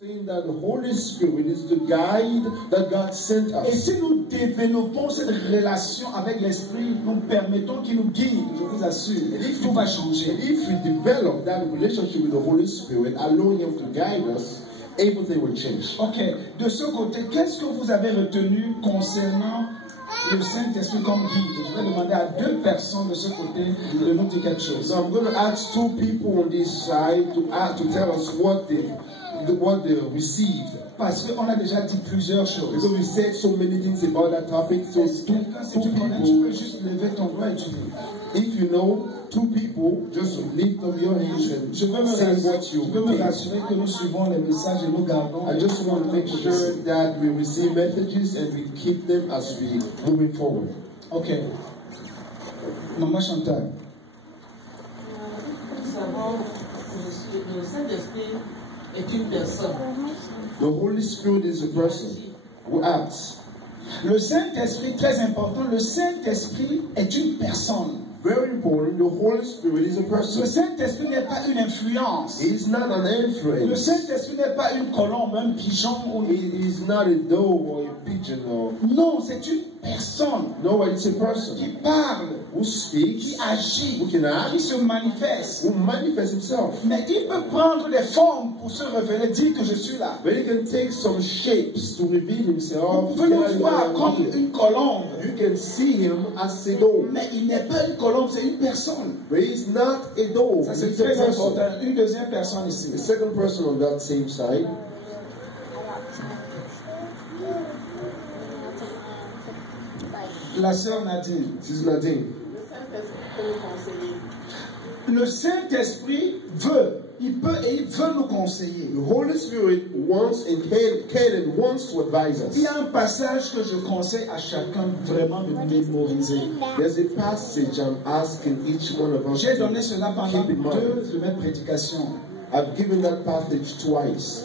Saying that the Holy Spirit is the guide that God sent us. Et si nous développons cette relation avec l'Esprit, nous permettons qu'il nous guide, je vous assure, tout va changer. And if we develop that relationship with the Holy Spirit, allowing Him to guide us, everything will change. Ok, de ce côté, qu'est-ce que vous avez retenu concernant le Saint-Esprit comme guide? Je vais demander à deux personnes de ce côté de nous dire quelque chose. So I'm going to ask two people on this side to tell us what they received. Parce qu'on a déjà dit plusieurs choses. Because we said so many things about that topic. So Si tu peux juste lever ton doigt et tu dis. if you know two people, just lift up your hands and Je veux me think. rassurer que nous suivons les messages et nous gardons. I just want to make sure that we receive messages and we keep them as we moving forward. Ok. Maman Chantal. Nous savons que le Saint-Esprit est une personne. The Holy Spirit is a person who acts. Le Saint-Esprit, très important, le Saint-Esprit est une personne. Very important, the Holy Spirit is a Le person. Saint-Esprit n'est pas une influence. He is not an Le influence. Saint-Esprit n'est pas une colombe, un pigeon. He is not a dove or a pigeon or Non, c'est une personne no, it's a person qui parle, who speaks, qui agit, who can act, qui se manifeste. who manifests himself. Mais il peut prendre des formes pour se révéler, dire que je suis là. But he can take some shapes to reveal Vous himself. pouvez le voir comme une colombe. You can see him as a dove. Mais il n'est pas une colombe, c'est une personne. But he's not a dove. Ça, c'est He's a très person. important. Une deuxième personne ici. The second person on that same side. La sœur Nadine. This is Nadine. Le Saint-Esprit veut, il peut et il veut nous conseiller. The Holy Spirit wants and can and wants to advise Il y us. a un passage que je conseille à chacun vraiment de mémoriser. There's a passage I'm asking each one of us J'ai donné to cela pendant keep in mind. 2 de mes prédications. I've given that passage twice.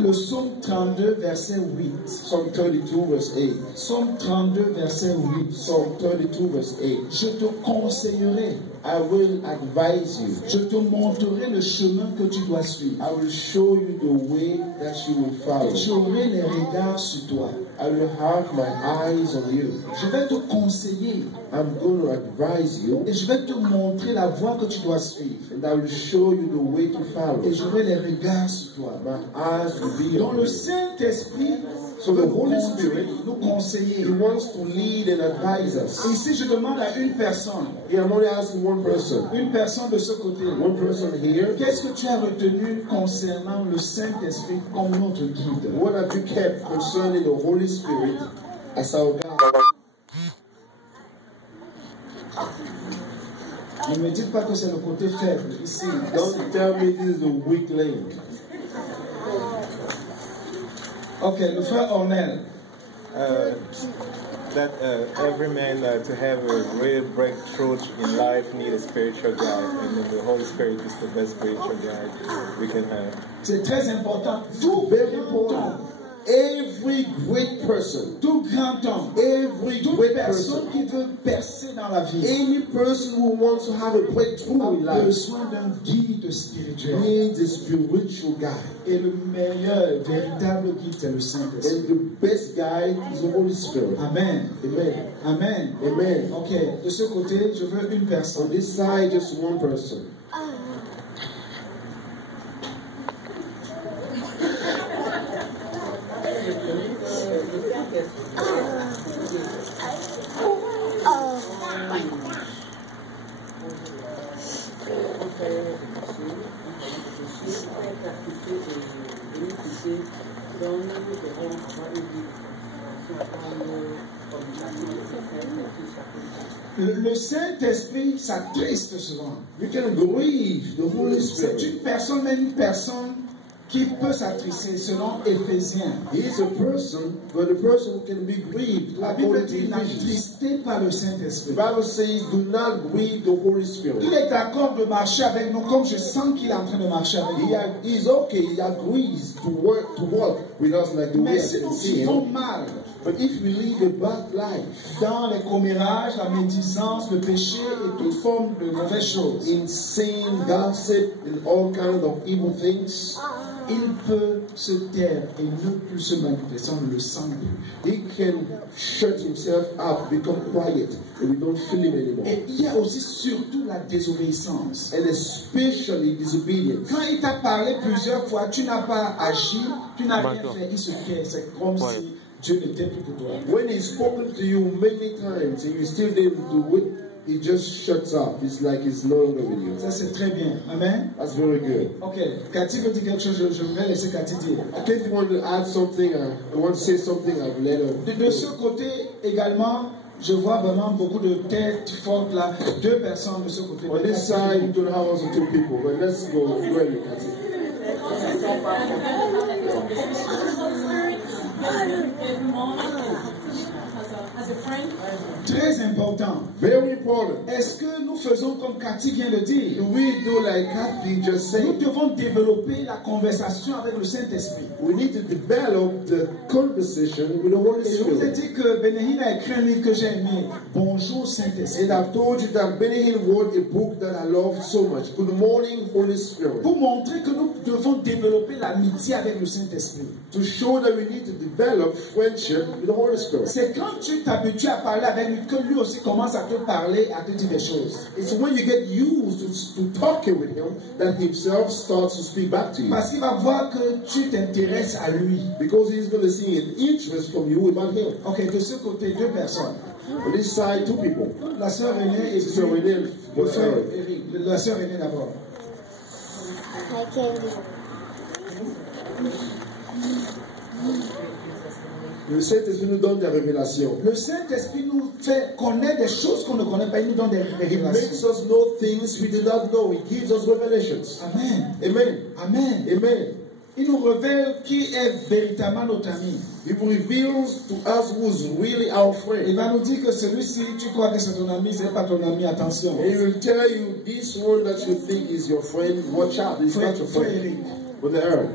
Le psaume 32, verset 8. Psalm 32 verse 8. Psaume 32, verset 8. Psalm 32 verse 8. Je te conseillerai, I will advise you. je te montrerai le chemin que tu dois suivre. I will show you the way that you will follow. Et j'aurai les regards sur toi. I will have my eyes on you. Je vais te conseiller I'm going to advise you, et je vais te montrer la voie que tu dois suivre. and I will show you the way to follow. Et j'aurai les regards sur toi. My eyes will be Donc on le you. Saint-Esprit So the veut Holy Spirit, nous conseiller. He wants to lead and advise us. Et ici, je demande à une personne Here I'm only asking one person. de ce côté. One person here. Qu'est-ce que tu as retenu concernant le Saint-Esprit comme notre guide? What have you kept concerning the Holy Spirit as our guide? Ne me dites pas que c'est le côté faible ici. Don't tell me this is a weak link. Ok, le frère Ornel. That every man to have a real breakthrough in life need a spiritual guide, and then the Holy Spirit is the best spiritual guide we can have. C'est très important. Tout Very grand homme, important. Every great person, tout grand homme, every toute great personne person, qui veut percer dans la vie any person who wants to have a breakthrough in a life besoin d'un guide spirituel. needs a spiritual guide. Et le meilleur, véritable guide, c'est le Saint-Esprit. And the best guide is the Holy Spirit. Amen. Amen. Amen. Amen. Ok, de ce côté, je veux une On personne. this side, just one person. Le Saint-Esprit s'attriste souvent. You can grieve the Holy C'est Spirit. une personne, mais une personne qui peut s'attrister selon Éphésiens. He is a person, but a person can be grieved La Bible according to dit Ephesians. n'attristez pas le The Saint-Esprit. Bible says, do not grieve the Holy Spirit. Il est d'accord de marcher avec nous comme je sens qu'il est en train de marcher avec nous. He's okay, he agrees to walk with us like the way Mais I si can nous see vivons him. mal But if we live a bad life, dans les commérages, la médisance, le péché et toute forme de mauvaises choses, in sin, gossip, and all kinds of evil things, il peut se taire et ne plus se manifester, on ne le sent plus. He can shut himself up, become quiet, and we don't feel him anymore. Et il y a aussi surtout la désobéissance. And especially disobedience. Quand il t'a parlé plusieurs fois, tu n'as pas agi, tu n'as rien fait, il se tait. C'est comme si Dieu n'était plus pour toi. When he's spoken to you many times and you still didn't do it, he just shuts up. It's like he's no longer with you. Ça c'est très bien. Amen. That's very good. Ok. Cathy veut dire quelque chose, je vais laisser Cathy dire. If you want to add something, I want to say something, I've let her. De ce côté également, je vois vraiment beaucoup de têtes fortes là. Deux personnes de ce côté. On this side, you don't have also two people, but let's go. Go ahead, Kathy. Très important. Very important. Est-ce que nous faisons comme Cathy vient de dire? Do we do like Kathy just said? Nous devons développer la conversation avec le Saint-Esprit. We need to develop the conversation with the Holy Et je vous ai Spirit. dit que Benehin a écrit un livre que j'ai aimé. Bonjour Saint-Esprit. And I've told you that Benehin wrote a book that I love so much. Good morning, Holy Spirit. Pour montrer que nous devons développer l'amitié avec le Saint-Esprit. To show that we need to develop friendship with the Holy Spirit. C'est quand tu t'habitues à parler avec lui que lui aussi commence à te parler, à te dire des choses. It's when you get used to talking with him that himself starts to speak back to you. Parce qu'il va voir que tu t'intéresses à lui. Because he's going to see an interest from you about him. Ok, de ce côté, deux personnes. On this side, two people. La sœur aînée et Sister puis Renee, le frère Eric. La sœur aînée d'abord. Le Saint-Esprit nous donne des révélations. Le Saint-Esprit nous fait connaître des choses qu'on ne connaît pas. Il nous donne des He makes révélations. us know things we do not know. He gives us revelations. Amen. Amen. Amen. Amen. Il nous révèle qui est véritablement notre ami. He reveals to us who's really our Il friend. va nous dire que celui-ci, tu crois que c'est ton ami, ce n'est pas ton ami, attention. And he will tell you, this one that you think is your friend, watch out, it's not your Frère friend. Eric. But the earth.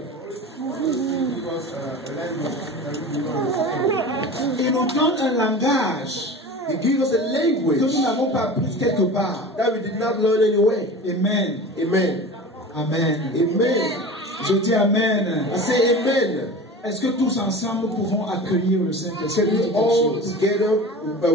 Il nous donne un langage He gives us a que language nous n'avons pas appris quelque part. that we did not learn anyway. Amen. Amen. Amen. Amen. Je dis Amen. I say amen. Est-ce que tous ensemble nous pouvons accueillir le Saint-Esprit? Can we all together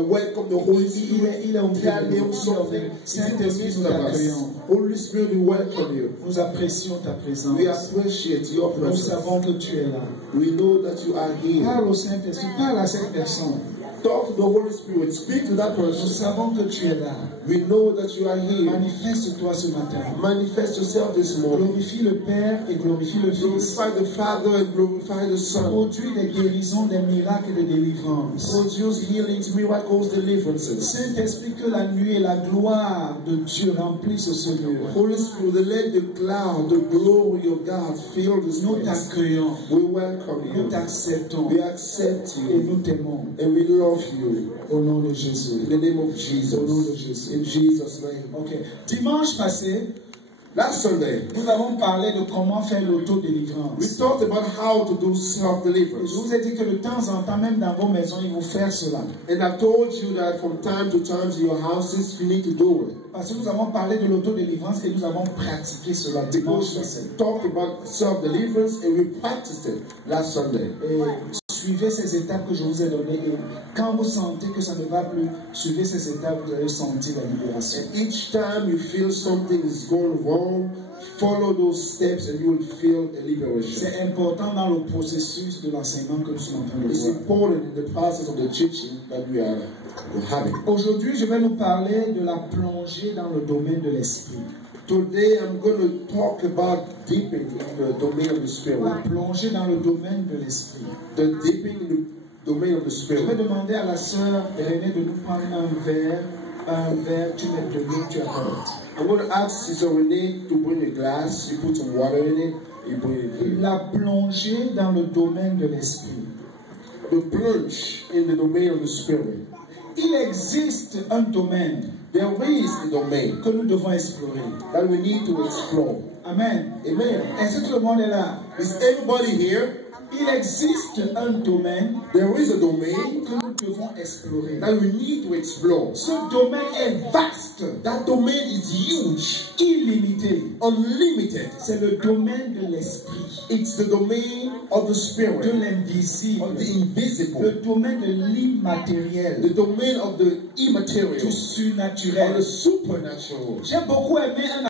welcome the Holy Spirit? Il est au milieu Tell de him nous. something. Saint-Esprit, nous Holy t'accueillons. Spirit, we welcome you. Nous apprécions ta présence. We appreciate your Nous presence. savons que tu es là. We know that you are here. Parle au Saint-Esprit, parle à cette personne. Talk to the Holy Spirit. Speak to that Nous person. savons que tu es là. We know that you are here. Manifeste-toi ce matin. Manifest yourself this morning. Glorifie le Père et glorifie le Fils. Glorify the Father and glorify the Son. Produis des guérisons, des miracles et des délivrances. Produce healings, miracles, deliverances. Saint-Esprit, que la nuit et la gloire de Dieu remplissent ce lieu. Holy Spirit, let the cloud, the glory of God fill this Nous place. t'accueillons, We welcome nous you. t'acceptons We accept et you. nous t'aimons. And we love you. Au nom de Jésus. In the name of Au nom de Jesus. Jésus. In Jesus' name. Ok. Dimanche passé, Last Sunday, nous avons parlé de comment faire we l'autodélivrance. talked about how to do Et self-deliverance. je vous ai dit que de temps en temps, même dans vos maisons, il faut faire cela. And I told you that from time to time in your houses, you need to do it. Parce que nous avons parlé de l'autodélivrance et nous avons pratiqué cela dimanche Because passé. we talked about self-deliverance and we practiced it last Sunday. Et suivez ces étapes que je vous ai données. Et quand vous sentez que ça ne va plus, suivez ces étapes, vous allez sentir la libération. And each time you feel something is going wrong, follow those steps and you will feel a liberation. C'est important dans le processus de l'enseignement que nous sommes en train de It's voir. important in the process of the teaching that we are having. Aujourd'hui, je vais nous parler de la plongée dans le domaine de l'esprit. Today I'm going to talk about deeping in the domain of the Spirit. La plongée dans le domaine de l'esprit. The deeping in the domain of the Je vais Spirit. demander à la sœur Renée de nous prendre un verre, tu mets de l'eau, tu apportes. I'm going to ask Sister Renee to bring a glass. You put some water in it. You bring it here. La plongée dans le domaine de l'esprit. The plunge in the domain of the Spirit. Il existe un domaine There is a domain que nous devons explorer. that we need to explore. Amen. Amen. Est-ce que tout le monde est là? Is everybody here? Il existe un domaine there is a domain que nous devons explorer. that we need to explore. Ce domaine est vaste, That domain is huge, illimité. unlimited. C'est le domaine de l'esprit, It's the domain of the de spirit, l'invisible, of the invisible, le domaine de l'immatériel, the domain of the du immaterial, of surnaturel. the supernatural. J'ai beaucoup aimé un